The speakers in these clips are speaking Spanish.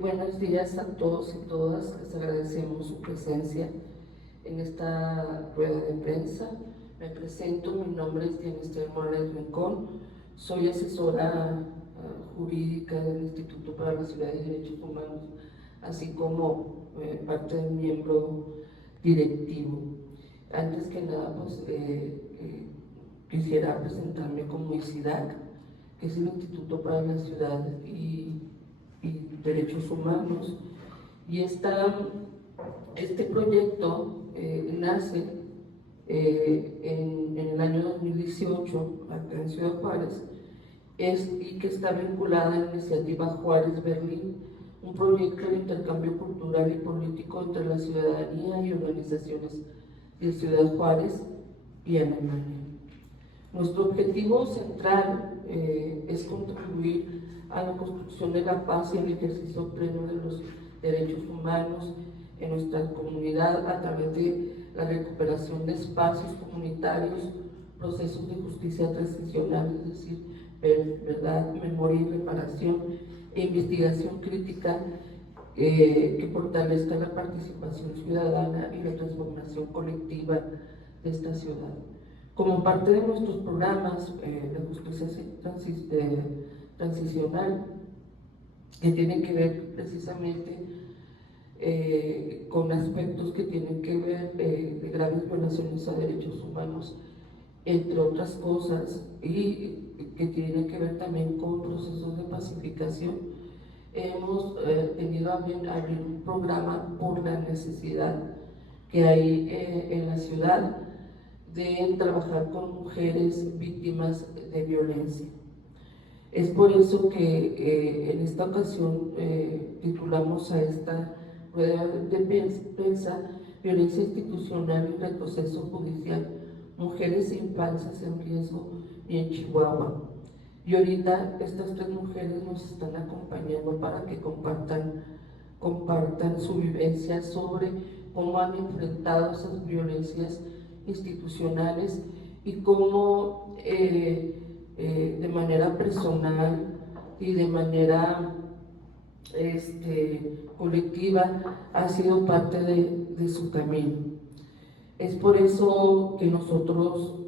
Buenos días a todos y todas, les agradecemos su presencia en esta rueda de prensa. Me presento, mi nombre es Diana Esther Morales Rincón, soy asesora jurídica del Instituto para la Ciudad y Derechos Humanos, así como parte del miembro directivo. Antes que nada, pues quisiera presentarme como ICIDAC, que es el Instituto para la Ciudad y Derechos Humanos, y este proyecto nace en el año 2018 acá en Ciudad Juárez, y que está vinculada a la iniciativa Juárez Berlín, un proyecto de intercambio cultural y político entre la ciudadanía y organizaciones de Ciudad Juárez y Alemania. Nuestro objetivo central es contribuir a la construcción de la paz y el ejercicio pleno de los derechos humanos en nuestra comunidad a través de la recuperación de espacios comunitarios, procesos de justicia transicional, es decir, verdad, memoria y reparación, e investigación crítica que fortalezca la participación ciudadana y la transformación colectiva de esta ciudad. Como parte de nuestros programas de justicia transicional, que tienen que ver precisamente con aspectos que tienen que ver de graves violaciones a derechos humanos, entre otras cosas, y que tienen que ver también con procesos de pacificación, hemos tenido a bien abrir un programa por la necesidad que hay en la ciudad de trabajar con mujeres víctimas de violencia. Es por eso que en esta ocasión titulamos a esta rueda de prensa Violencia institucional y retroceso judicial, mujeres e infancias en riesgo y en Chihuahua. Y ahorita estas tres mujeres nos están acompañando para que compartan su vivencia sobre cómo han enfrentado esas violencias institucionales y cómo de manera personal y de manera colectiva ha sido parte de su camino. Es por eso que nosotros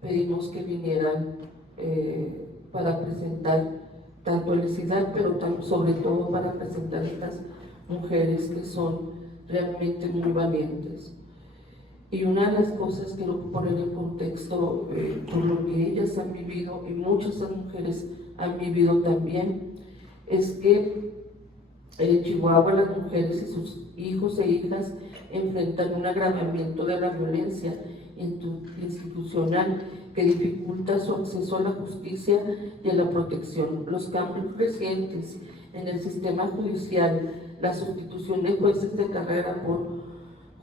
pedimos que vinieran para presentar tanto el ICIDAC, pero sobre todo para presentar estas mujeres que son realmente muy valientes. Y una de las cosas que quiero poner en contexto por lo que ellas han vivido y muchas mujeres han vivido también, es que en Chihuahua las mujeres y sus hijos e hijas enfrentan un agravamiento de la violencia institucional que dificulta su acceso a la justicia y a la protección. Los cambios recientes en el sistema judicial, la sustitución de jueces de carrera por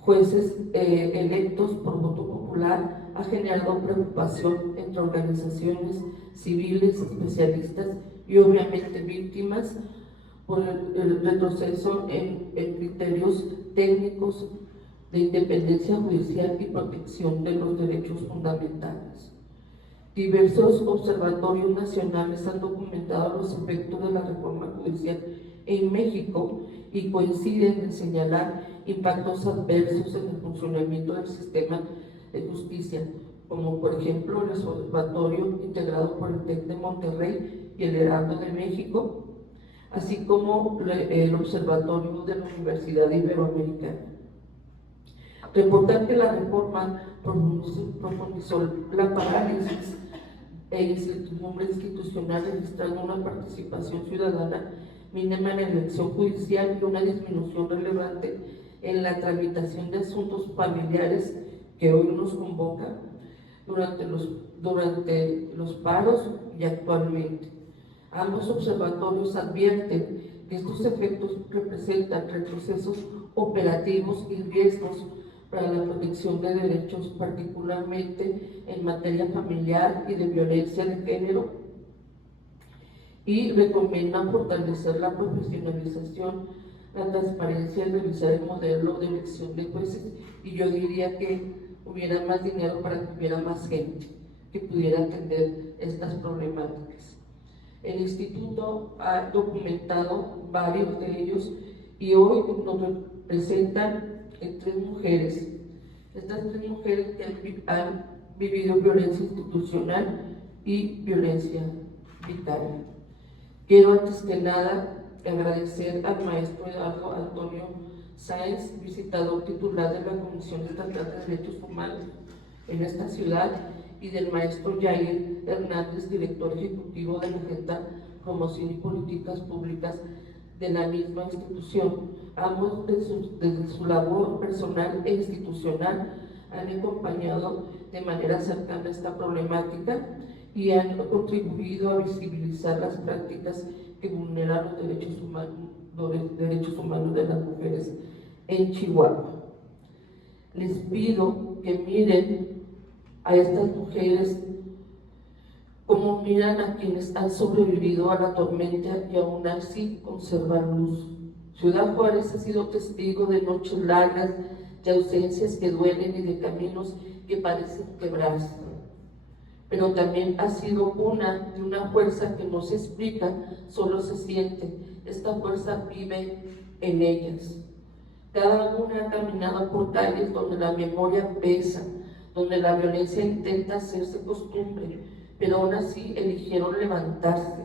jueces electos por voto popular ha generado preocupación entre organizaciones civiles, especialistas y obviamente víctimas por el retroceso en criterios técnicos de independencia judicial y protección de los derechos fundamentales. Diversos observatorios nacionales han documentado los efectos de la reforma judicial en México y coinciden en señalar impactos adversos en el funcionamiento del sistema de justicia, como por ejemplo el observatorio integrado por el TEC de Monterrey y el Heraldo de México, así como el observatorio de la Universidad Iberoamericana. Reportar que la reforma profundizó la parálisis e incertidumbre institucional, registrando una participación ciudadana mínima en la elección judicial y una disminución relevante en la tramitación de asuntos familiares que hoy nos convoca durante los paros y actualmente. Ambos observatorios advierten que estos efectos representan retrocesos operativos y riesgos para la protección de derechos, particularmente en materia familiar y de violencia de género, y recomiendan fortalecer la profesionalización, la transparencia y revisar el modelo de elección de jueces. Y yo diría que hubiera más dinero para que hubiera más gente que pudiera atender estas problemáticas. El instituto ha documentado varios de ellos y hoy nos representan tres mujeres. Estas tres mujeres que han vivido violencia institucional y violencia vicaria. Quiero antes que nada agradecer al maestro Eduardo Antonio Sáenz, visitador titular de la Comisión Estatal de Derechos Humanos en esta ciudad, y del maestro Yair Hernández, director ejecutivo de la Agenda Promoción y Políticas Públicas de la misma institución. Ambos, desde su labor personal e institucional, han acompañado de manera cercana esta problemática y han contribuido a visibilizar las prácticas que vulneran los derechos humanos de las mujeres en Chihuahua. Les pido que miren a estas mujeres como miran a quienes han sobrevivido a la tormenta y aún así conservan luz. Ciudad Juárez ha sido testigo de noches largas, de ausencias que duelen y de caminos que parecen quebrarse. Pero también ha sido cuna de una fuerza que no se explica, solo se siente. Esta fuerza vive en ellas. Cada una ha caminado por calles donde la memoria pesa, donde la violencia intenta hacerse costumbre, pero aún así eligieron levantarse.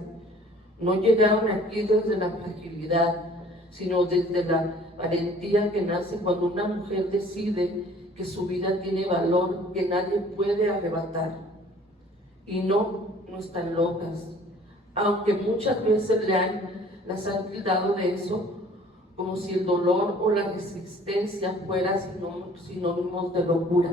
No llegaron aquí desde la fragilidad, sino desde la valentía que nace cuando una mujer decide que su vida tiene valor que nadie puede arrebatar. Y no están locas, aunque muchas veces las han tildado de eso, como si el dolor o la resistencia fueran sinónimos de locura.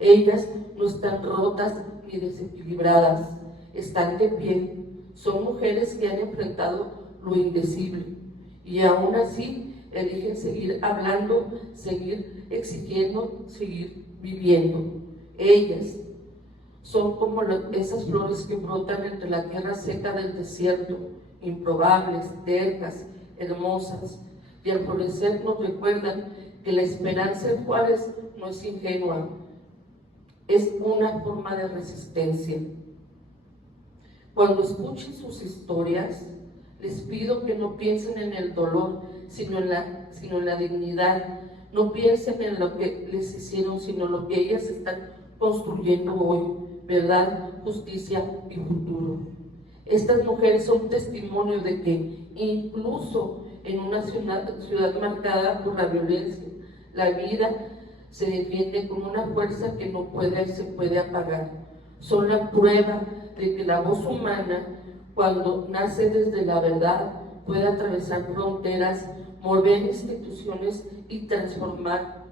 Ellas no están rotas ni desequilibradas, están de pie. Son mujeres que han enfrentado lo indecible y aún así eligen seguir hablando, seguir exigiendo, seguir viviendo. Ellas son como esas flores que brotan entre la tierra seca del desierto, improbables, tercas, hermosas, y al florecer nos recuerdan que la esperanza en Juárez no es ingenua, es una forma de resistencia. Cuando escuchen sus historias, les pido que no piensen en el dolor, sino en la dignidad. No piensen en lo que les hicieron, sino en lo que ellas están construyendo hoy: verdad, justicia y futuro. Estas mujeres son testimonio de que incluso en una ciudad marcada por la violencia, la vida se defiende con una fuerza que no se puede apagar. Son la prueba de que la voz humana, cuando nace desde la verdad, puede atravesar fronteras, mover instituciones y transformar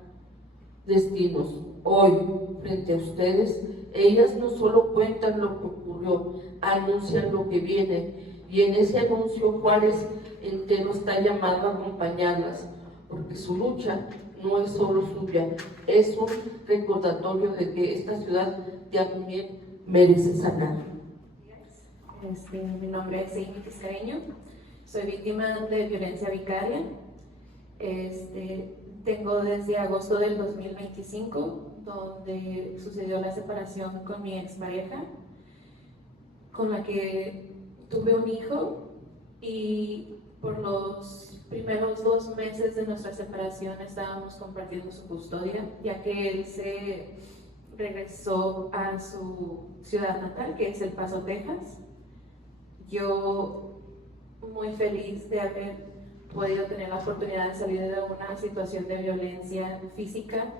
destinos. Hoy, frente a ustedes, ellas no solo cuentan lo que ocurrió, anuncian lo que viene, y en ese anuncio Juárez entero está llamado a acompañarlas, porque su lucha no es solo suya, es un recordatorio de que esta ciudad también merece sanar. Mi nombre es Amy Tiscareño, soy víctima de violencia vicaria. Tengo desde agosto del 2025, donde sucedió la separación con mi expareja, con la que tuve un hijo, y por los primeros 2 meses de nuestra separación estábamos compartiendo su custodia, ya que él se regresó a su ciudad natal, que es El Paso, Texas. Yo muy feliz de haber podido tener la oportunidad de salir de una situación de violencia física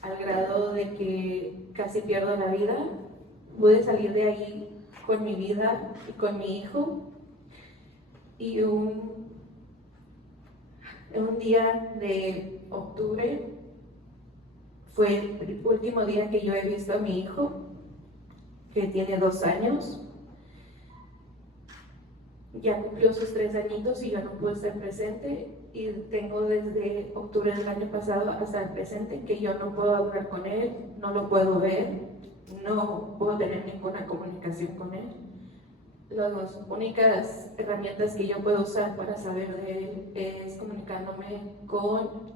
al grado de que casi pierdo la vida. Pude salir de ahí con mi vida y con mi hijo, y un día de octubre fue el último día que yo he visto a mi hijo, que tiene 2 años. Ya cumplió sus 3 añitos y yo no pude estar presente, y tengo desde octubre del año pasado hasta el presente que yo no puedo hablar con él, no lo puedo ver, no puedo tener ninguna comunicación con él. Las únicas herramientas que yo puedo usar para saber de él es comunicándome con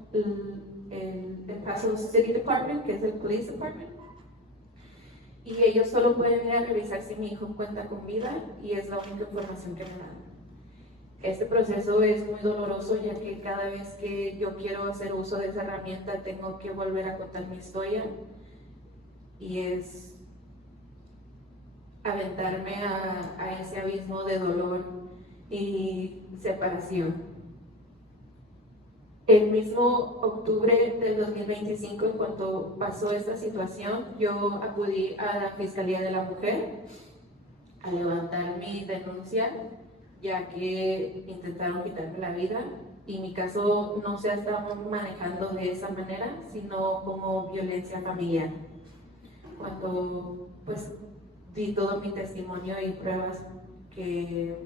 el Paso City Department, que es el Police Department, y ellos solo pueden ir a revisar si mi hijo cuenta con vida y es la única información que me dan. Este proceso es muy doloroso, ya que cada vez que yo quiero hacer uso de esa herramienta tengo que volver a contar mi historia y es aventarme a ese abismo de dolor y separación. El mismo octubre del 2025, en cuanto pasó esta situación, yo acudí a la Fiscalía de la Mujer a levantar mi denuncia, ya que intentaron quitarme la vida y mi caso no se ha estado manejando de esa manera, sino como violencia familiar. Cuando pues di todo mi testimonio y pruebas que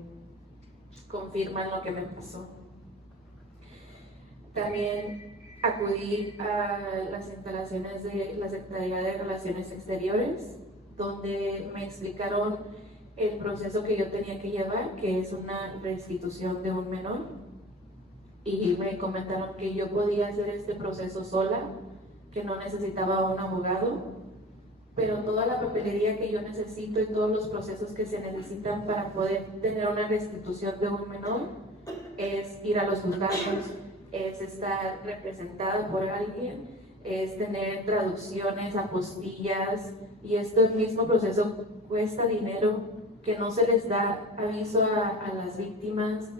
confirman lo que me pasó. También acudí a las instalaciones de la Secretaría de Relaciones Exteriores, donde me explicaron el proceso que yo tenía que llevar, que es una restitución de un menor, y me comentaron que yo podía hacer este proceso sola, que no necesitaba un abogado, pero toda la papelería que yo necesito y todos los procesos que se necesitan para poder tener una restitución de un menor es ir a los juzgados, es estar representada por alguien, es tener traducciones, apostillas, y este mismo proceso cuesta dinero que no se les da aviso a las víctimas,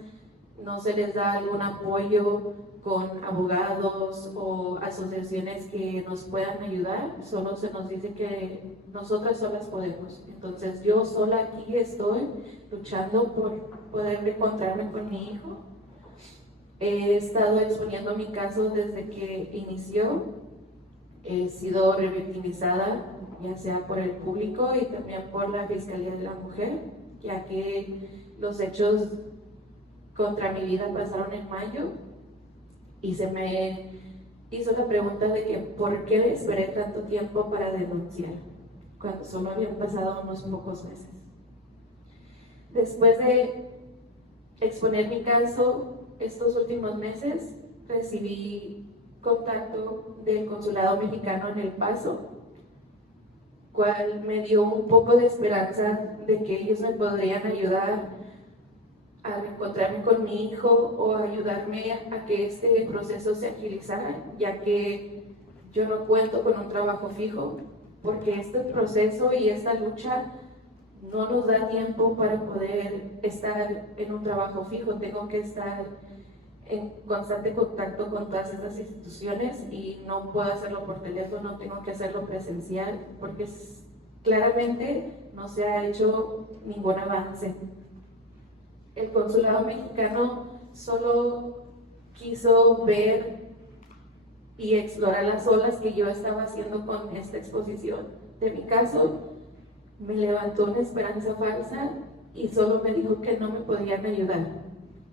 no se les da algún apoyo con abogados o asociaciones que nos puedan ayudar, solo se nos dice que nosotras solas podemos. Entonces yo sola aquí estoy luchando por poder reencontrarme con mi hijo. He estado exponiendo mi caso desde que inició, he sido revictimizada, ya sea por el público y también por la Fiscalía de la Mujer, ya que los hechos contra mi vida pasaron en mayo y se me hizo la pregunta de que por qué esperé tanto tiempo para denunciar, cuando solo habían pasado unos pocos meses. Después de exponer mi caso estos últimos meses, recibí contacto del Consulado Mexicano en El Paso, cual me dio un poco de esperanza de que ellos me podrían ayudar a reencontrarme con mi hijo o ayudarme a que este proceso se agilizara, ya que yo no cuento con un trabajo fijo, porque este proceso y esta lucha no nos da tiempo para poder estar en un trabajo fijo. Tengo que estar en constante contacto con todas estas instituciones y no puedo hacerlo por teléfono, tengo que hacerlo presencial, porque claramente no se ha hecho ningún avance. El Consulado Mexicano solo quiso ver y explorar las olas que yo estaba haciendo con esta exposición de mi caso. Me levantó una esperanza falsa y solo me dijo que no me podían ayudar.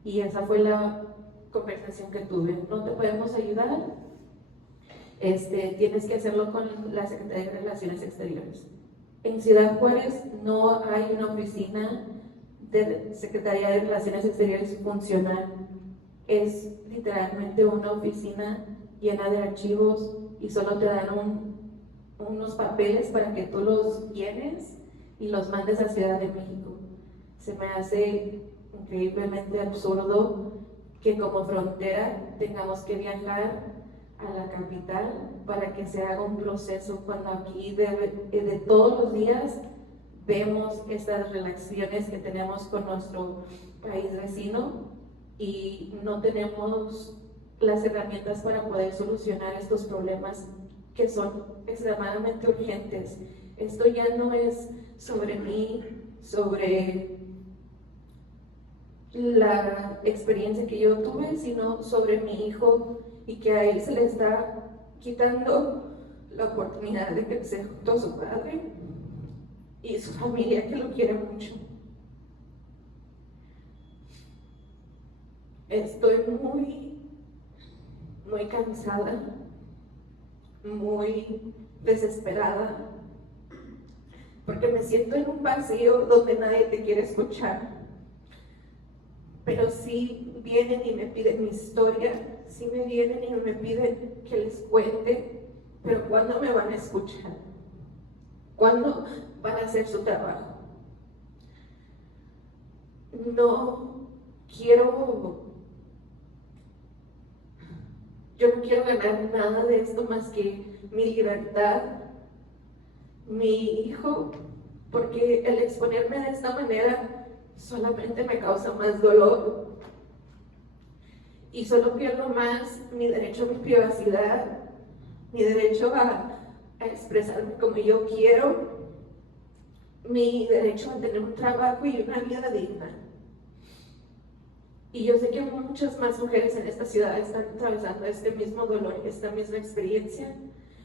Y esa fue la conversación que tuve. No te podemos ayudar, tienes que hacerlo con la Secretaría de Relaciones Exteriores. En Ciudad Juárez no hay una oficina de Secretaría de Relaciones Exteriores funcional. Es literalmente una oficina llena de archivos y solo te dan unos papeles para que tú los llenes y los mandes a Ciudad de México. Se me hace increíblemente absurdo que como frontera tengamos que viajar a la capital para que se haga un proceso, cuando aquí de todos los días vemos estas relaciones que tenemos con nuestro país vecino y no tenemos las herramientas para poder solucionar estos problemas que son extremadamente urgentes. Esto ya no es sobre mí, sobre la experiencia que yo tuve, sino sobre mi hijo, y que a él se le está quitando la oportunidad de crecer junto a su padre y su familia, que lo quiere mucho. Estoy muy cansada, muy desesperada, porque me siento en un vacío donde nadie te quiere escuchar. Pero sí vienen y me piden mi historia, sí me vienen y me piden que les cuente, pero ¿cuándo me van a escuchar? ¿Cuándo van a hacer su trabajo? Yo no quiero ganar nada de esto más que mi libertad, mi hijo, porque el exponerme de esta manera solamente me causa más dolor y solo pierdo más mi derecho a mi privacidad, mi derecho a expresarme como yo quiero, mi derecho a tener un trabajo y una vida digna. Y yo sé que muchas más mujeres en esta ciudad están atravesando este mismo dolor y esta misma experiencia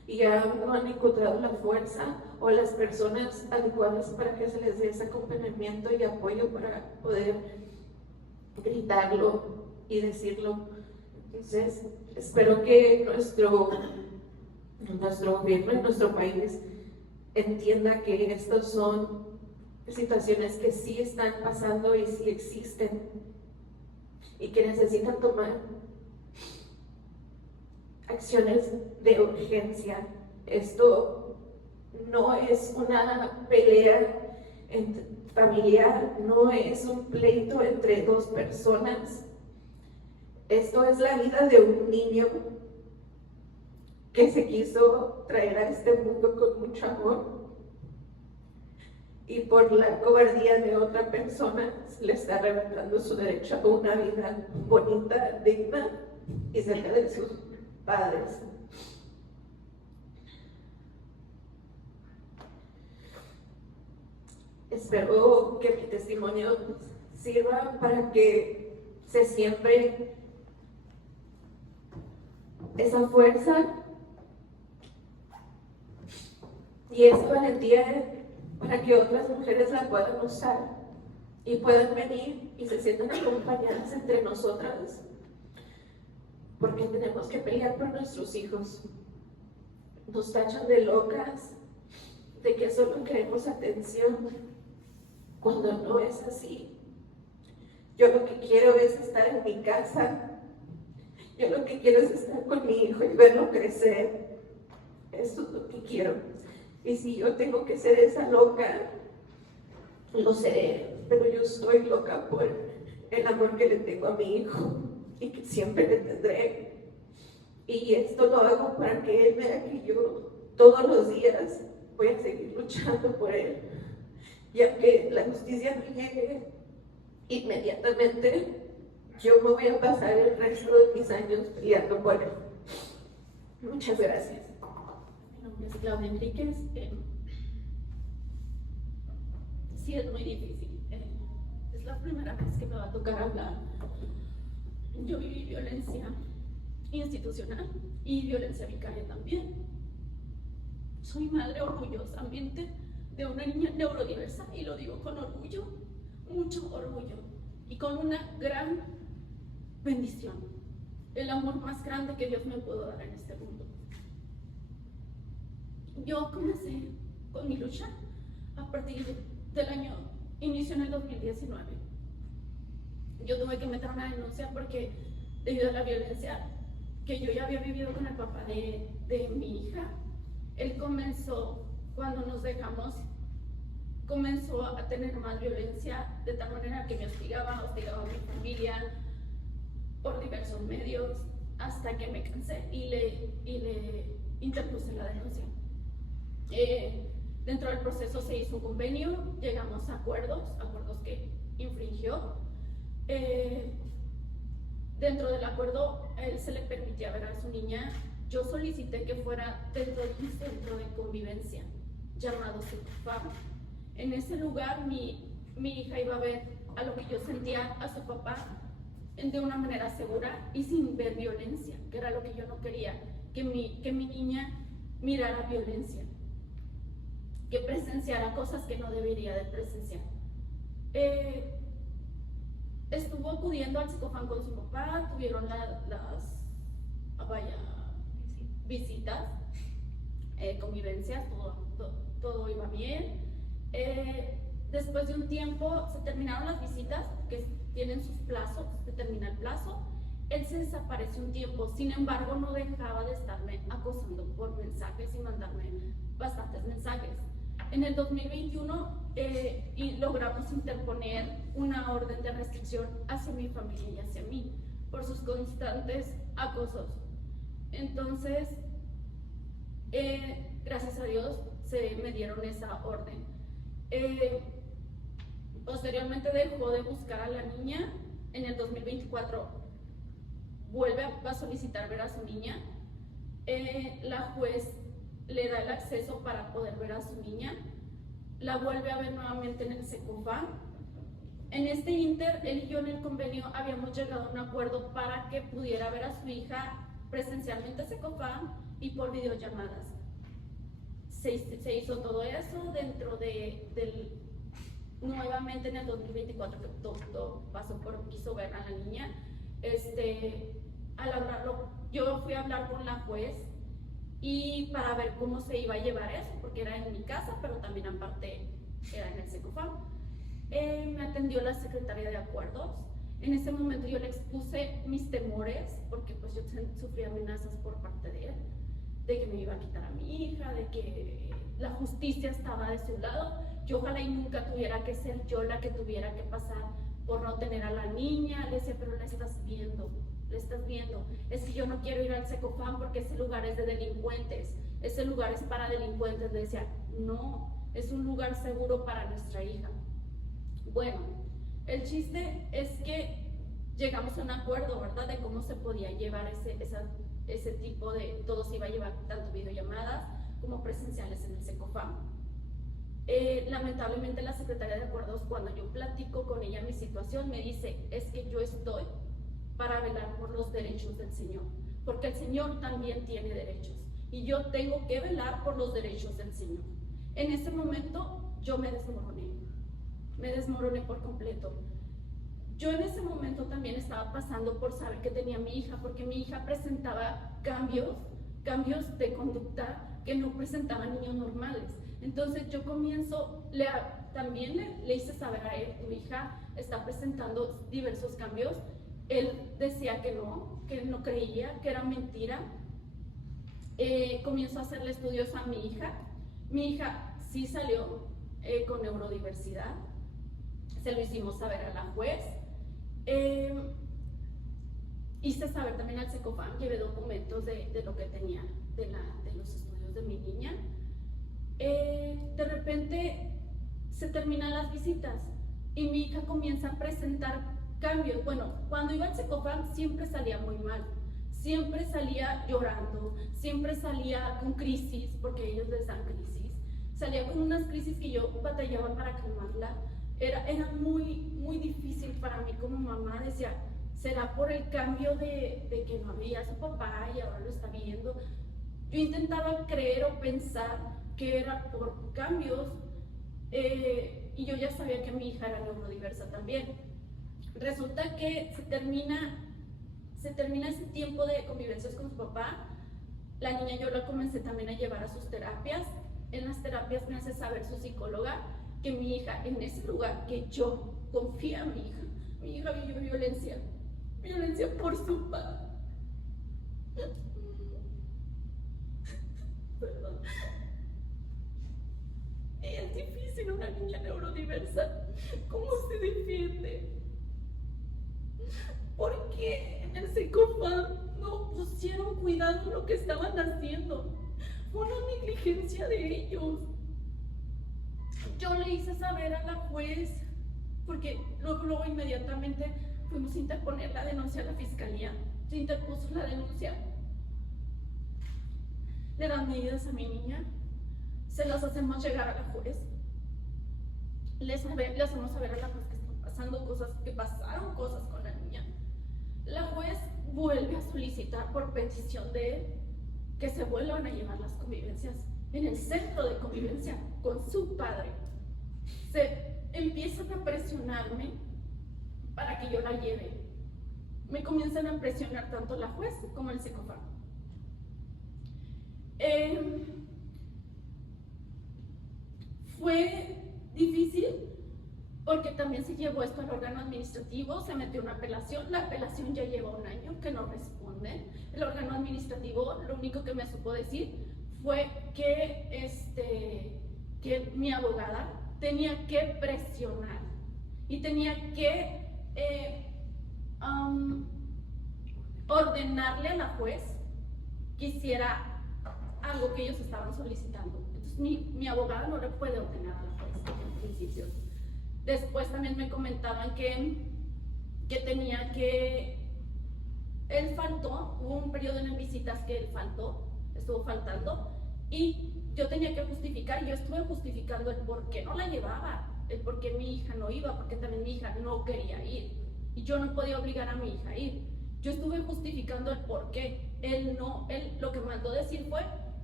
y aún no han encontrado la fuerza o las personas adecuadas para que se les dé ese acompañamiento y apoyo para poder gritarlo y decirlo. Entonces, espero que nuestro gobierno en nuestro país entienda que estas son situaciones que sí están pasando y sí existen y que necesitan tomar acciones de urgencia. Esto no es una pelea familiar, no es un pleito entre dos personas. Esto es la vida de un niño que se quiso traer a este mundo con mucho amor y por la cobardía de otra persona le está arrebatando su derecho a una vida bonita, digna y cerca de sus padres. Espero que mi testimonio sirva para que se siembre esa fuerza y esa valentía para que otras mujeres la puedan usar y puedan venir y se sientan acompañadas entre nosotras, porque tenemos que pelear por nuestros hijos. Nos tachan de locas, de que solo queremos atención, cuando no es así. Yo lo que quiero es estar en mi casa, yo lo que quiero es estar con mi hijo y verlo crecer. Eso es lo que quiero. Y si yo tengo que ser esa loca, lo seré, pero yo estoy loca por el amor que le tengo a mi hijo y que siempre le tendré. Y esto lo hago para que él vea que yo todos los días voy a seguir luchando por él. Y aunque la justicia no llegue inmediatamente, yo me voy a pasar el resto de mis años peleando por él. Muchas gracias. Mi nombre es Claudia Enríquez. Sí, es muy difícil. Es la primera vez que me va a tocar hablar. Yo viví violencia institucional y violencia vicaria también. Soy madre orgullosamente de una niña neurodiversa y lo digo con orgullo, mucho orgullo y con una gran bendición. El amor más grande que Dios me pudo dar en este mundo. Yo comencé con mi lucha a partir del inicio en el 2019. Yo tuve que meter una denuncia porque debido a la violencia que yo ya había vivido con el papá de mi hija, él comenzó, cuando nos dejamos, comenzó a tener más violencia de tal manera que me hostigaba a mi familia por diversos medios hasta que me cansé y le interpuse la denuncia. Dentro del proceso se hizo un convenio, llegamos a acuerdos que infringió. Dentro del acuerdo, a él se le permitía ver a su niña. Yo solicité que fuera dentro de un centro de convivencia llamado CETUFAM. En ese lugar mi hija iba a ver a lo que yo sentía a su papá de una manera segura y sin ver violencia, que era lo que yo no quería, que mi niña mirara violencia, que presenciara cosas que no debería de presenciar. Estuvo acudiendo al Psicofam con su papá, tuvieron las visitas, convivencias, todo iba bien. Después de un tiempo se terminaron las visitas, que tienen sus plazos, se termina el plazo. Él se desapareció un tiempo, sin embargo no dejaba de estarme acosando por mensajes y mandarme bastantes mensajes. En el 2021 y logramos interponer una orden de restricción hacia mi familia y hacia mí por sus constantes acosos. Entonces, gracias a Dios me dieron esa orden. Posteriormente dejó de buscar a la niña. En el 2024 va a solicitar ver a su niña. La juez le da el acceso para poder ver a su niña. La vuelve a ver nuevamente en el Secofam. En este inter, él y yo en el convenio habíamos llegado a un acuerdo para que pudiera ver a su hija presencialmente en Secofam y por videollamadas. Se hizo todo eso dentro nuevamente en el 2024 que todo pasó quiso ver a la niña. Al hablarlo, yo fui a hablar con la juez y para ver cómo se iba a llevar eso, porque era en mi casa, pero también aparte era en el Secofam. Me atendió la secretaria de acuerdos. En ese momento yo le expuse mis temores, porque pues yo sufría amenazas por parte de él, de que me iba a quitar a mi hija, de que la justicia estaba de su lado. Yo ojalá y nunca tuviera que ser yo la que tuviera que pasar por no tener a la niña. Le decía, pero la estás viendo. Es que yo no quiero ir al Secofam porque ese lugar es de delincuentes, ese lugar es para delincuentes. Le decía, no, es un lugar seguro para nuestra hija. Bueno, el chiste es que llegamos a un acuerdo, ¿verdad?, de cómo se podía llevar ese tipo de, todo se iba a llevar tanto videollamadas como presenciales en el Secofam. Lamentablemente la secretaria de acuerdos, cuando yo platico con ella mi situación, me dice, es que yo estoy para velar por los derechos del Señor, porque el Señor también tiene derechos y yo tengo que velar por los derechos del Señor. En ese momento yo me desmoroné por completo. Yo en ese momento también estaba pasando por saber que tenía mi hija, porque mi hija presentaba cambios de conducta que no presentaban niños normales. Entonces yo también le hice saber a él, tu hija está presentando diversos cambios. Él decía que no creía, que era mentira. Comienzo a hacerle estudios a mi hija. Mi hija sí salió con neurodiversidad. Se lo hicimos saber a la juez. Hice saber también al Secofam, llevé documentos de lo que tenía, de los estudios de mi niña. De repente se terminan las visitas y mi hija comienza a presentar cambios. Bueno, cuando iba al Secofam siempre salía muy mal, siempre salía llorando, siempre salía con crisis, porque ellos les dan crisis. Salía con unas crisis que yo batallaba para calmarla. Era muy difícil para mí como mamá. Decía, ¿será por el cambio de que no había su papá y ahora lo está viendo? Yo intentaba creer o pensar que era por cambios, y yo ya sabía que mi hija era neurodiversa también. Resulta que se termina ese tiempo de convivencias con su papá. La niña yo la comencé también a llevar a sus terapias. En las terapias me hace saber su psicóloga que mi hija, en ese lugar que yo confía a mi hija vivió violencia por su papá. Perdón. Es difícil una niña neurodiversa. ¿Cómo se defiende? ¿Por qué en el Secofam no pusieron cuidado en lo que estaban haciendo? Fue una negligencia de ellos. Yo le hice saber a la juez, porque luego inmediatamente fuimos a interponer la denuncia a la fiscalía. Se interpuso la denuncia. Le dan medidas a mi niña, se las hacemos llegar a la juez. Le hacemos saber a la juez que están pasando cosas, que pasaron cosas con la niña. La juez vuelve a solicitar por petición de él que se vuelvan a llevar las convivencias en el centro de convivencia con su padre. Se empiezan a presionarme para que yo la lleve. Me comienzan a presionar tanto la juez como el Secofam. Fue difícil porque también se llevó esto al órgano administrativo, se metió una apelación. La apelación ya lleva un año que no responde. El órgano administrativo lo único que me supo decir fue que que mi abogada tenía que presionar y tenía que ordenarle a la juez que hiciera algo que ellos estaban solicitando. Entonces mi abogada no le puede ordenar a la juez en principio. Después también me comentaban que tenía que... Él faltó, hubo un periodo en visitas que él estuvo faltando, y yo tenía que justificar, y yo estuve justificando el por qué no la llevaba, el por qué mi hija no iba, porque también mi hija no quería ir, y yo no podía obligar a mi hija a ir. Yo estuve justificando el por qué. Él lo que mandó decir fue,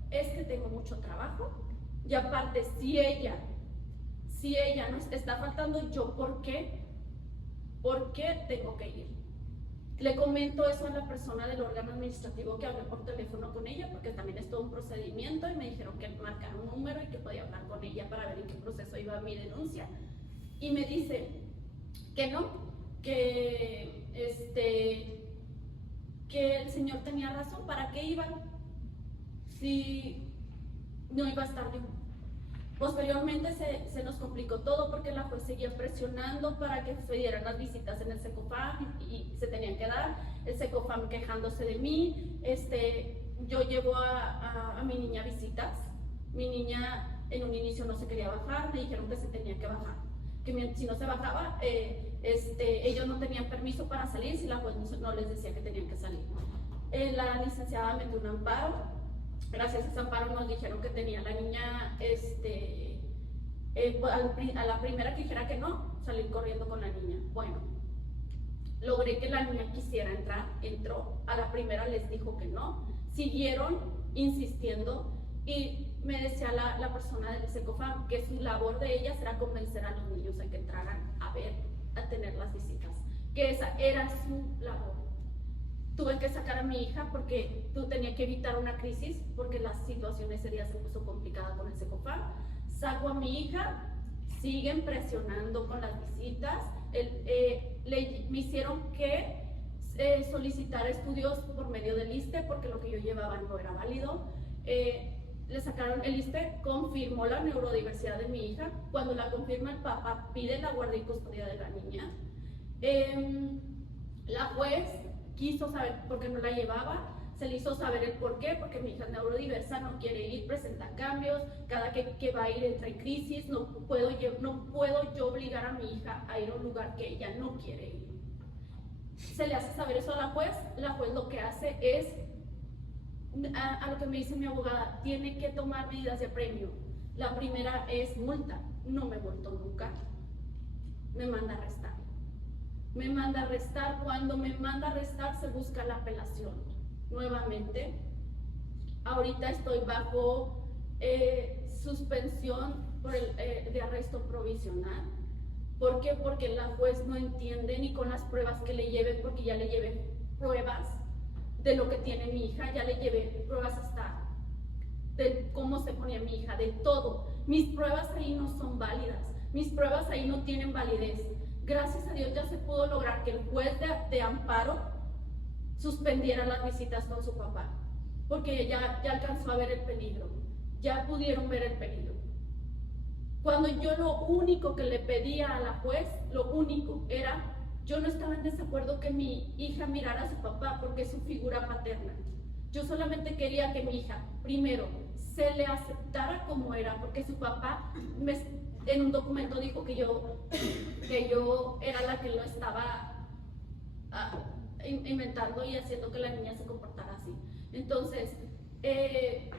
es que tengo mucho trabajo, y aparte, si ella nos está faltando, ¿yo por qué? ¿Por qué tengo que ir? Le comento eso a la persona del órgano administrativo que hablé por teléfono con ella, porque también es todo un procedimiento, y me dijeron que marcara un número y que podía hablar con ella para ver en qué proceso iba mi denuncia. Y me dice que no, que el señor tenía razón. ¿Para qué iba? Si no iba a estar bien. Posteriormente se nos complicó todo porque la juez seguía presionando para que se dieran las visitas en el SECOFAM y se tenían que dar. El SECOFAM quejándose de mí. Yo llevo a mi niña a visitas. Mi niña en un inicio no se quería bajar, me dijeron que se tenía que bajar, que si no se bajaba, ellos no tenían permiso para salir si la juez no les decía que tenían que salir. La licenciada metió un amparo. Gracias a ese amparo nos dijeron que tenía la niña, a la primera que dijera que no, salir corriendo con la niña. Bueno, logré que la niña quisiera entrar, entró. A la primera les dijo que no, siguieron insistiendo, y me decía la persona del SECOFAM que su labor de ellas era convencer a los niños a que entraran a tener las visitas, que esa era su labor. Tuve que sacar a mi hija porque tenía que evitar una crisis, porque la situación ese día se puso complicada con el SECOFAM. Saco a mi hija, siguen presionando con las visitas. Me hicieron que solicitar estudios por medio del ISSSTE, porque lo que yo llevaba no era válido. Le sacaron el ISSSTE, confirmó la neurodiversidad de mi hija. Cuando la confirma el papá, pide la guardia y custodia de la niña. La juez quiso saber por qué no la llevaba, se le hizo saber el por qué, porque mi hija es neurodiversa, no quiere ir, presenta cambios, cada que va a ir entra en crisis, no puedo yo obligar a mi hija a ir a un lugar que ella no quiere ir. Se le hace saber eso a la juez lo que hace es, a lo que me dice mi abogada, tiene que tomar medidas de apremio. La primera es multa, no me multó nunca, me manda a arrestar. Cuando me manda a arrestar se busca la apelación nuevamente. Ahorita estoy bajo suspensión de arresto provisional. ¿Por qué? Porque la juez no entiende ni con las pruebas que le lleve, porque ya le llevé pruebas de lo que tiene mi hija, ya le llevé pruebas hasta de cómo se ponía mi hija, de todo. Mis pruebas ahí no son válidas, mis pruebas ahí no tienen validez. Gracias a Dios ya se pudo lograr que el juez de amparo suspendiera las visitas con su papá, porque ya alcanzó a ver el peligro, ya pudieron ver el peligro. Cuando yo lo único que le pedía a la juez, lo único era, yo no estaba en desacuerdo que mi hija mirara a su papá porque es su figura paterna. Yo solamente quería que mi hija, primero, se le aceptara como era, porque su papá en un documento dijo que yo era la que lo estaba inventando y haciendo que la niña se comportara así. Entonces, que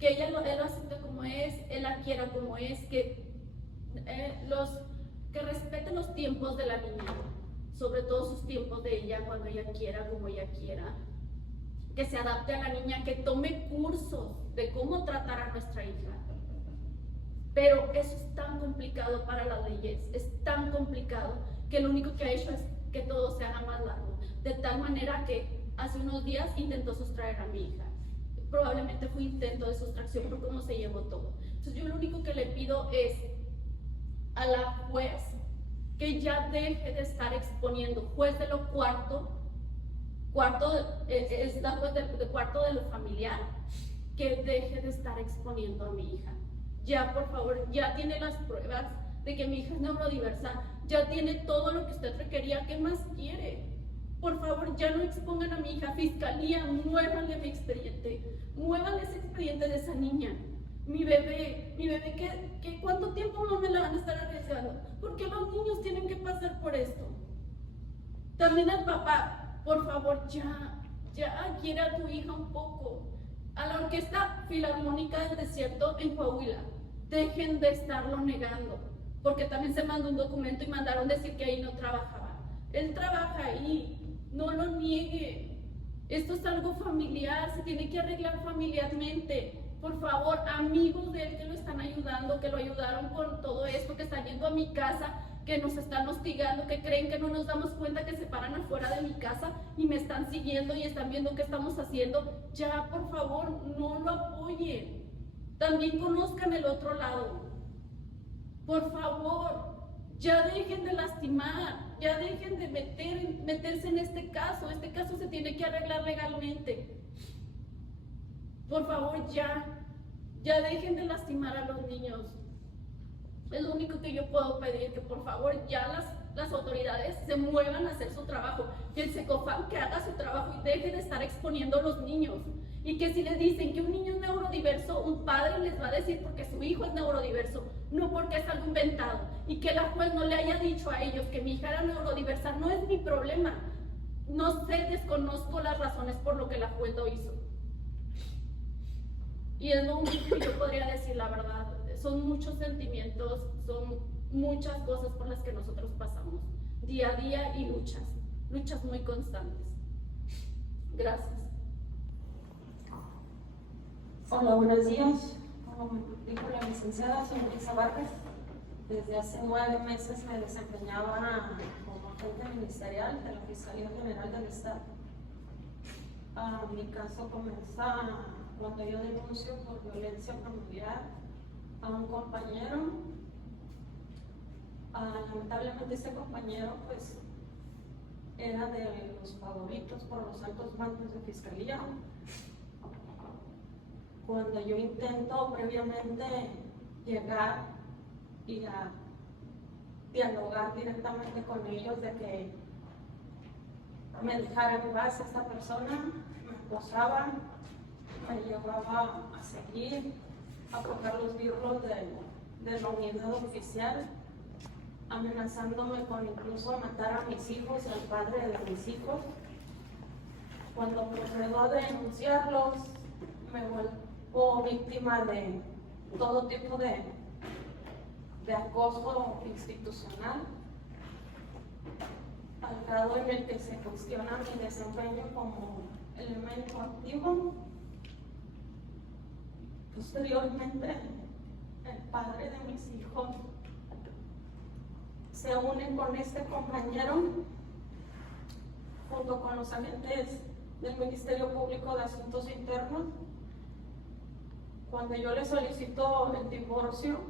él lo acepte como es, él la quiera como es, que respete los tiempos de la niña, sobre todo sus tiempos de ella, cuando ella quiera, como ella quiera, que se adapte a la niña, que tome cursos de cómo tratar a nuestra hija. Pero eso es tan complicado para las leyes, es tan complicado que lo único que ha hecho es que todo se haga más largo, de tal manera que hace unos días intentó sustraer a mi hija. Probablemente fue intento de sustracción por cómo se llevó todo. Entonces yo lo único que le pido es a la juez que ya deje de estar exponiendo, juez de lo es la juez de cuarto de lo familiar, que deje de estar exponiendo a mi hija. Ya, por favor, ya tiene las pruebas de que mi hija es neurodiversa, ya tiene todo lo que usted requería, ¿qué más quiere? Por favor, ya no expongan a mi hija. Fiscalía, muévanle mi expediente, muévanle ese expediente de esa niña. Mi bebé, ¿cuánto tiempo no me la van a estar arriesgando? ¿Por qué los niños tienen que pasar por esto? También el papá, por favor, ya quiere a tu hija un poco. A la Orquesta Filarmónica del Desierto en Coahuila, dejen de estarlo negando, porque también se mandó un documento y mandaron decir que ahí no trabajaba. Él trabaja ahí, no lo niegue. Esto es algo familiar, se tiene que arreglar familiarmente. Por favor, amigos de él que lo están ayudando, que lo ayudaron con todo esto, que están yendo a mi casa, que nos están hostigando, que creen que no nos damos cuenta, que se paran afuera de mi casa y me están siguiendo y están viendo qué estamos haciendo. Ya, por favor, no lo apoyen. También conozcan el otro lado. Por favor, ya dejen de lastimar, ya dejen de meterse en este caso. Este caso se tiene que arreglar legalmente. Por favor, ya dejen de lastimar a los niños. Es lo único que yo puedo pedir, que por favor ya las autoridades se muevan a hacer su trabajo, que el Secofam que haga su trabajo y deje de estar exponiendo a los niños. Y que si les dicen que un niño es neurodiverso, un padre les va a decir porque su hijo es neurodiverso, no porque es algo inventado. Y que la juez no le haya dicho a ellos que mi hija era neurodiversa, no es mi problema. No sé, desconozco las razones por lo que la juez lo hizo. Y es lo único que yo podría decir, la verdad. Son muchos sentimientos, son muchas cosas por las que nosotros pasamos día a día y luchas muy constantes. Gracias. Hola, buenos días. Como dijo la licenciada, soy Melissa Vargas. Desde hace 9 meses me desempeñaba como agente ministerial de la Fiscalía General del Estado. Mi caso comienza cuando yo denuncio por violencia familiar a un compañero. Lamentablemente este compañero pues era de los favoritos por los altos mandos de fiscalía. Cuando yo intento previamente llegar y a dialogar directamente con ellos de que me dejara en paz esta persona, me acosaba, me llevaba a seguir, a tocar los birros de la unidad oficial, amenazándome con incluso matar a mis hijos y al padre de mis hijos. Cuando procedo a denunciarlos, me vuelvo víctima de todo tipo de acoso institucional, al grado en el que se cuestiona mi desempeño como elemento activo. Posteriormente, el padre de mis hijos se une con este compañero junto con los agentes del Ministerio Público de Asuntos Internos. Cuando yo le solicito el divorcio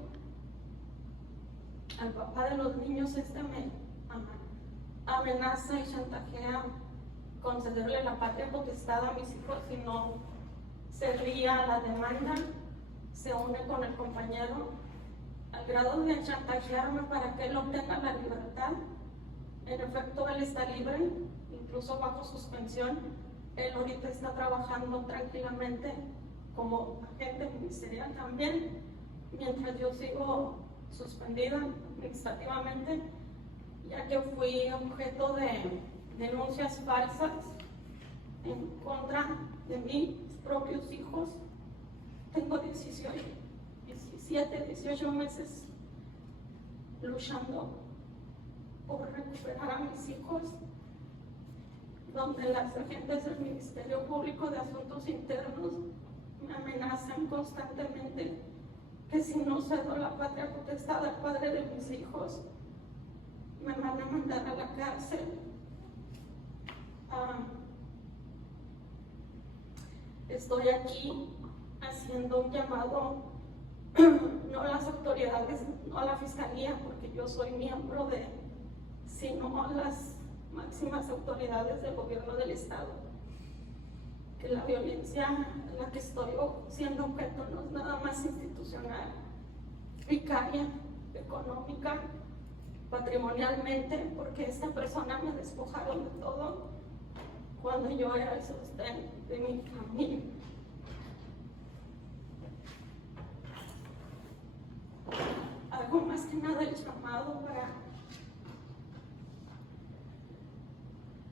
al papá de los niños, me amenaza y chantajea concederle la patria potestad a mis hijos si no cedía la demanda. Se une con el compañero al grado de chantajearme para que él obtenga la libertad. En efecto, él está libre, incluso bajo suspensión. Él ahorita está trabajando tranquilamente como agente ministerial también, mientras yo sigo suspendida administrativamente, ya que fui objeto de denuncias falsas en contra de mis propios hijos. Tengo 18 meses luchando por recuperar a mis hijos, donde las agentes del Ministerio Público de Asuntos Internos me amenazan constantemente que si no cedo la patria potestad al padre de mis hijos, me van a mandar a la cárcel. Estoy aquí haciendo un llamado, no a las autoridades, no a la fiscalía, porque yo soy miembro sino a las máximas autoridades del gobierno del Estado, que la violencia en la que estoy siendo objeto no es nada más institucional, vicaria, económica, patrimonialmente, porque esta persona me despojaron de todo cuando yo era el sostén de mi familia. Hago más que nada el llamado para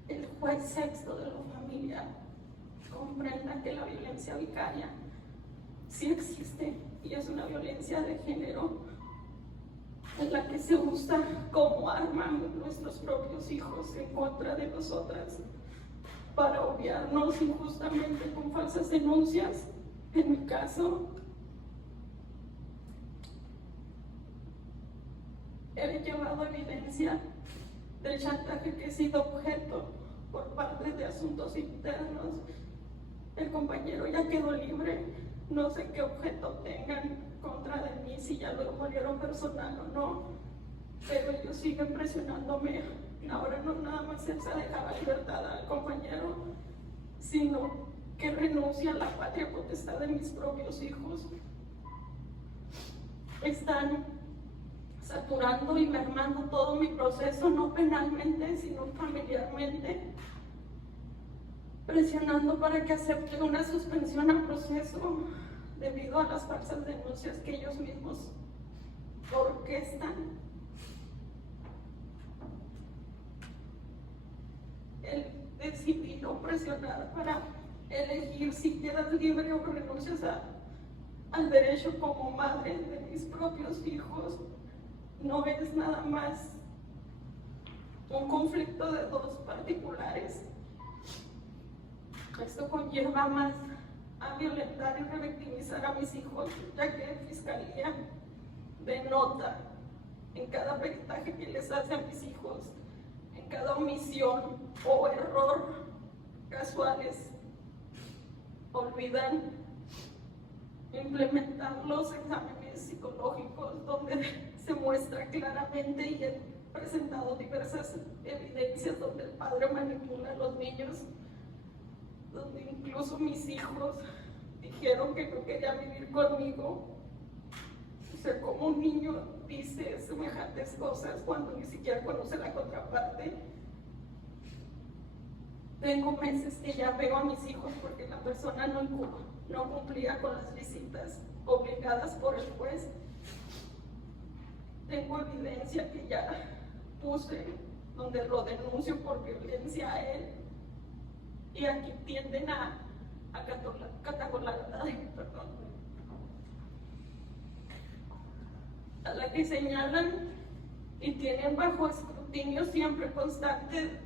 el juez sexto de lo familiar comprenda que la violencia vicaria sí existe y es una violencia de género en la que se usa como arma nuestros propios hijos en contra de nosotras para obviarnos injustamente con falsas denuncias. En mi caso, he llevado evidencia del chantaje que he sido objeto por parte de asuntos internos. El compañero ya quedó libre, no sé qué objeto tengan contra de mí, si ya lo demolieron personal o no, pero ellos siguen presionándome. Ahora no nada más se deja la libertad al compañero, sino que renuncia a la patria potestad de mis propios hijos. Están saturando y mermando todo mi proceso, no penalmente, sino familiarmente, presionando para que acepte una suspensión al proceso debido a las falsas denuncias que ellos mismos orquestan. Él decidió presionar para elegir si quedas libre o renuncias al derecho como madre de mis propios hijos. No es nada más un conflicto de dos particulares. Esto conlleva más a violentar y revictimizar a mis hijos, ya que la Fiscalía denota en cada peritaje que les hace a mis hijos, en cada omisión o error casuales, olvidan implementar los exámenes psicológicos donde se muestra claramente y he presentado diversas evidencias donde el padre manipula a los niños, donde incluso mis hijos dijeron que no querían vivir conmigo. O sea, como un niño dice semejantes cosas cuando ni siquiera conoce la contraparte. Tengo meses que ya veo a mis hijos porque la persona no cumplía con las visitas obligadas por el juez. Tengo evidencia que ya puse donde lo denuncio por violencia a él. Y aquí tienden a a la que señalan y tienen bajo escrutinio siempre constante.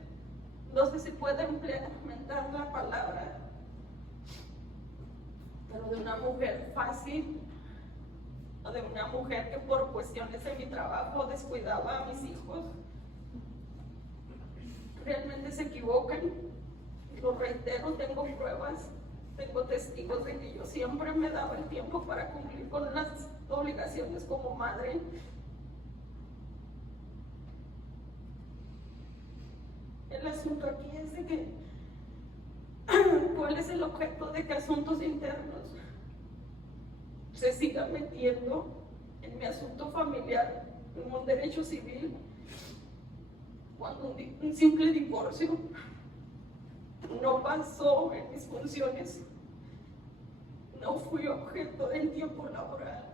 No sé si puede implementar la palabra, pero de una mujer fácil, o de una mujer que por cuestiones de mi trabajo descuidaba a mis hijos. Realmente se equivocan. Lo reitero, tengo pruebas, tengo testigos de que yo siempre me daba el tiempo para cumplir con las obligaciones como madre. El asunto aquí es de que, ¿cuál es el objeto de que asuntos internos se sigan metiendo en mi asunto familiar, en un derecho civil, cuando un simple divorcio no pasó en mis funciones, no fui objeto del tiempo laboral?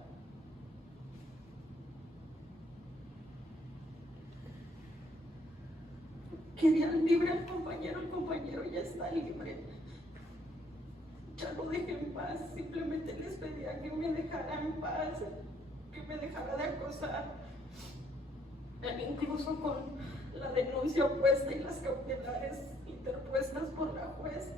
Querían libre al compañero, el compañero ya está libre. Ya lo dejé en paz, simplemente les pedía que me dejara en paz, que me dejara de acosar. Incluso con la denuncia opuesta y las cautelares interpuestas por la juez,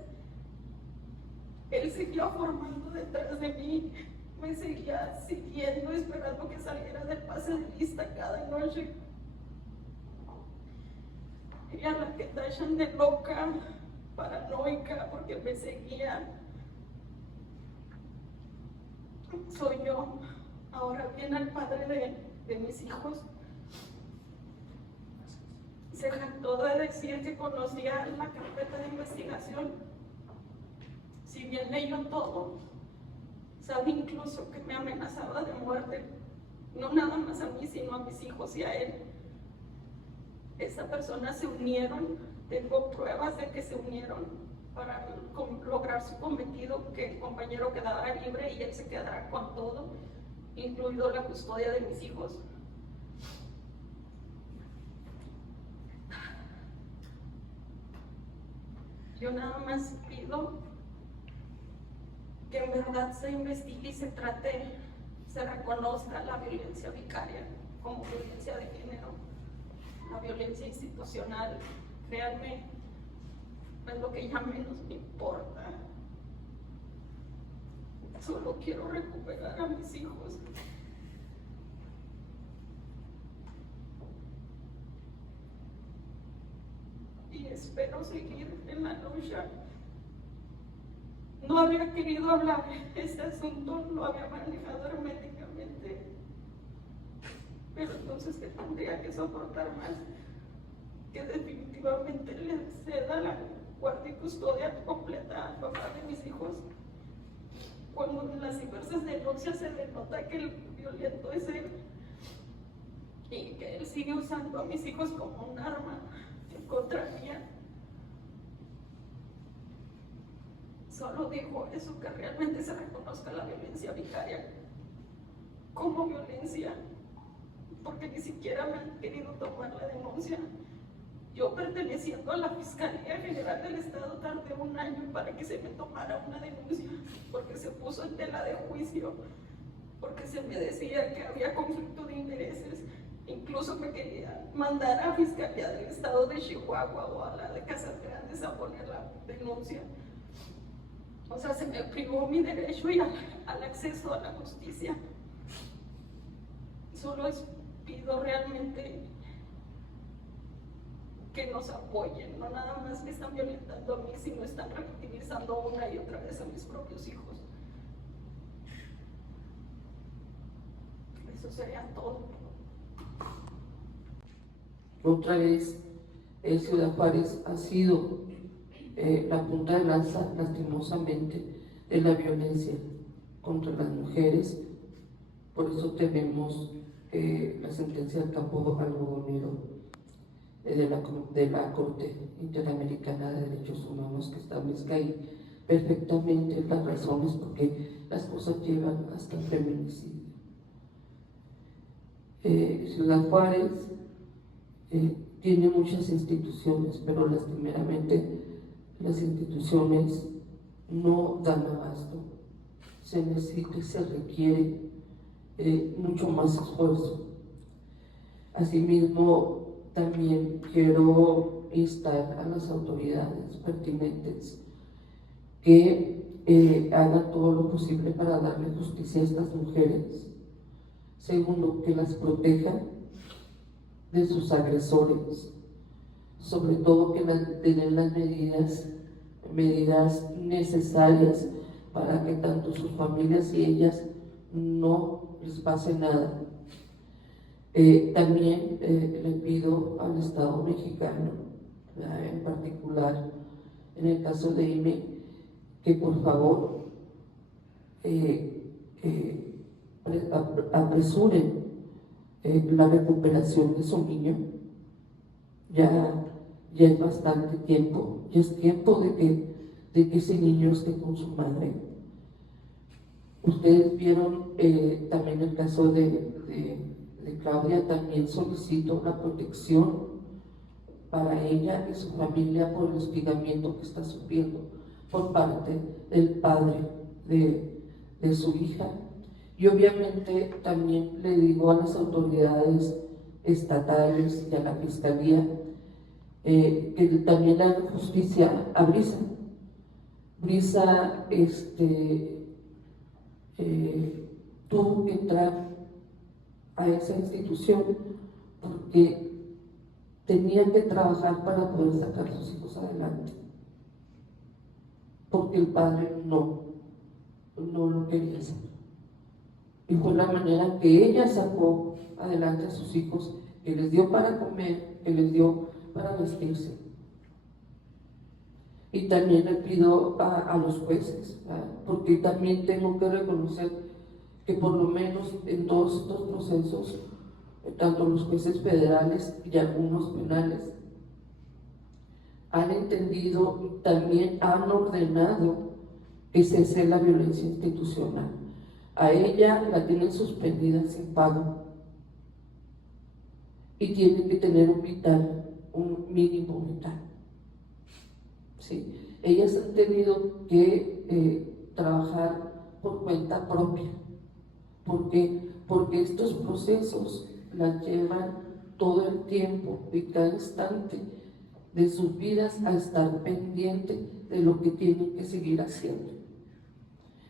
él seguía formando detrás de mí, me seguía siguiendo, esperando que saliera del pase de lista cada noche. Y a la que tachan de loca, paranoica, porque me seguía, soy yo. Ahora viene el padre de mis hijos. Se jactó de decir que conocía la carpeta de investigación. Si bien leyó todo, sabe incluso que me amenazaba de muerte no nada más a mí, sino a mis hijos y a él. Esta persona se unieron, tengo pruebas de que se unieron para lograr su cometido, que el compañero quedara libre y él se quedara con todo, incluido la custodia de mis hijos. Yo nada más pido que en verdad se investigue y se trate, se reconozca la violencia vicaria como violencia de género, la violencia institucional. Créanme, es lo que ya menos me importa. Solo quiero recuperar a mis hijos. Y espero seguir en la lucha. No había querido hablar de este asunto, lo había manejado herméticamente. Pero entonces, ¿qué tendría que soportar más? Que definitivamente le ceda la guardia y custodia completa al papá de mis hijos. Cuando en las diversas denuncias se denota que el violento es él y que él sigue usando a mis hijos como un arma en contra mía. Solo digo eso, que realmente se reconozca la violencia vicaria como violencia, porque ni siquiera me han querido tomar la denuncia. Yo, perteneciendo a la Fiscalía General del Estado, tardé 1 año para que se me tomara una denuncia, porque se puso en tela de juicio, porque se me decía que había conflicto de intereses. Incluso me quería mandar a Fiscalía del Estado de Chihuahua o a la de Casas Grandes a poner la denuncia. O sea, se me privó mi derecho y al acceso a la justicia. Solo pido realmente que nos apoyen, no nada más que están violentando a mí, sino están revictimizando una y otra vez a mis propios hijos. Eso sería todo. Otra vez, Ciudad Juárez ha sido la punta de lanza, lastimosamente, de la violencia contra las mujeres. Por eso tenemos la sentencia del campo algodonero de la Corte Interamericana de Derechos Humanos, que establezca ahí perfectamente las razones porque las cosas llevan hasta el feminicidio. Ciudad Juárez tiene muchas instituciones, pero lastimeramente las instituciones no dan abasto. Se necesita y se requiere mucho más esfuerzo. Asimismo, también quiero instar a las autoridades pertinentes que hagan todo lo posible para darle justicia a estas mujeres. Segundo, que las protejan de sus agresores, sobre todo que tengan las medidas necesarias para que tanto sus familias y ellas no les pase nada. También le pido al Estado mexicano, en particular en el caso de IME, que por favor apresuren la recuperación de su niño. Ya es bastante tiempo, ya es tiempo de que ese niño esté con su madre. Ustedes vieron también el caso de Claudia. También solicito la protección para ella y su familia por el hostigamiento que está sufriendo por parte del padre de su hija. Y obviamente también le digo a las autoridades estatales y a la Fiscalía que también le hagan justicia a Brisa. Brisa tuvo que entrar a esa institución porque tenía que trabajar para poder sacar a sus hijos adelante, porque el padre no lo quería hacer. Y fue la manera que ella sacó adelante a sus hijos, que les dio para comer, que les dio para vestirse. Y también le pido a los jueces, porque también tengo que reconocer que por lo menos en todos estos procesos, tanto los jueces federales y algunos penales, han entendido, también han ordenado que cese la violencia institucional. A ella la tienen suspendida sin pago y tiene que tener un mínimo vital. ¿Sí? Ellas han tenido que trabajar por cuenta propia. ¿Por qué? Porque estos procesos las llevan todo el tiempo y cada instante de sus vidas a estar pendiente de lo que tienen que seguir haciendo.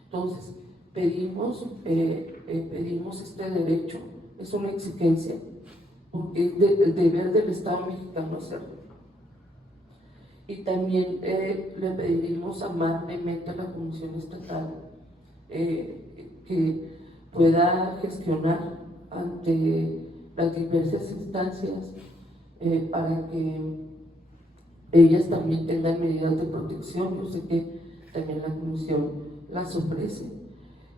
Entonces, pedimos este derecho, es una exigencia, porque es el deber del Estado mexicano hacerlo. Y también le pediremos amablemente a la Comisión Estatal que pueda gestionar ante las diversas instancias para que ellas también tengan medidas de protección. Yo sé que también la Comisión las ofrece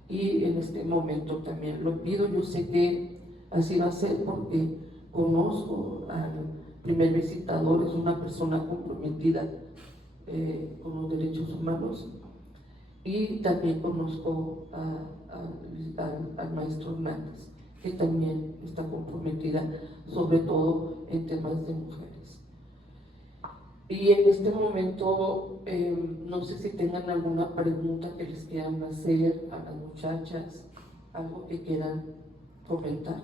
y en este momento también lo pido. Yo sé que así va a ser porque conozco al primer visitador, es una persona comprometida con los derechos humanos, y también conozco al maestro Hernández, que también está comprometida, sobre todo en temas de mujeres. Y en este momento, no sé si tengan alguna pregunta que les quieran hacer a las muchachas, algo que quieran comentar.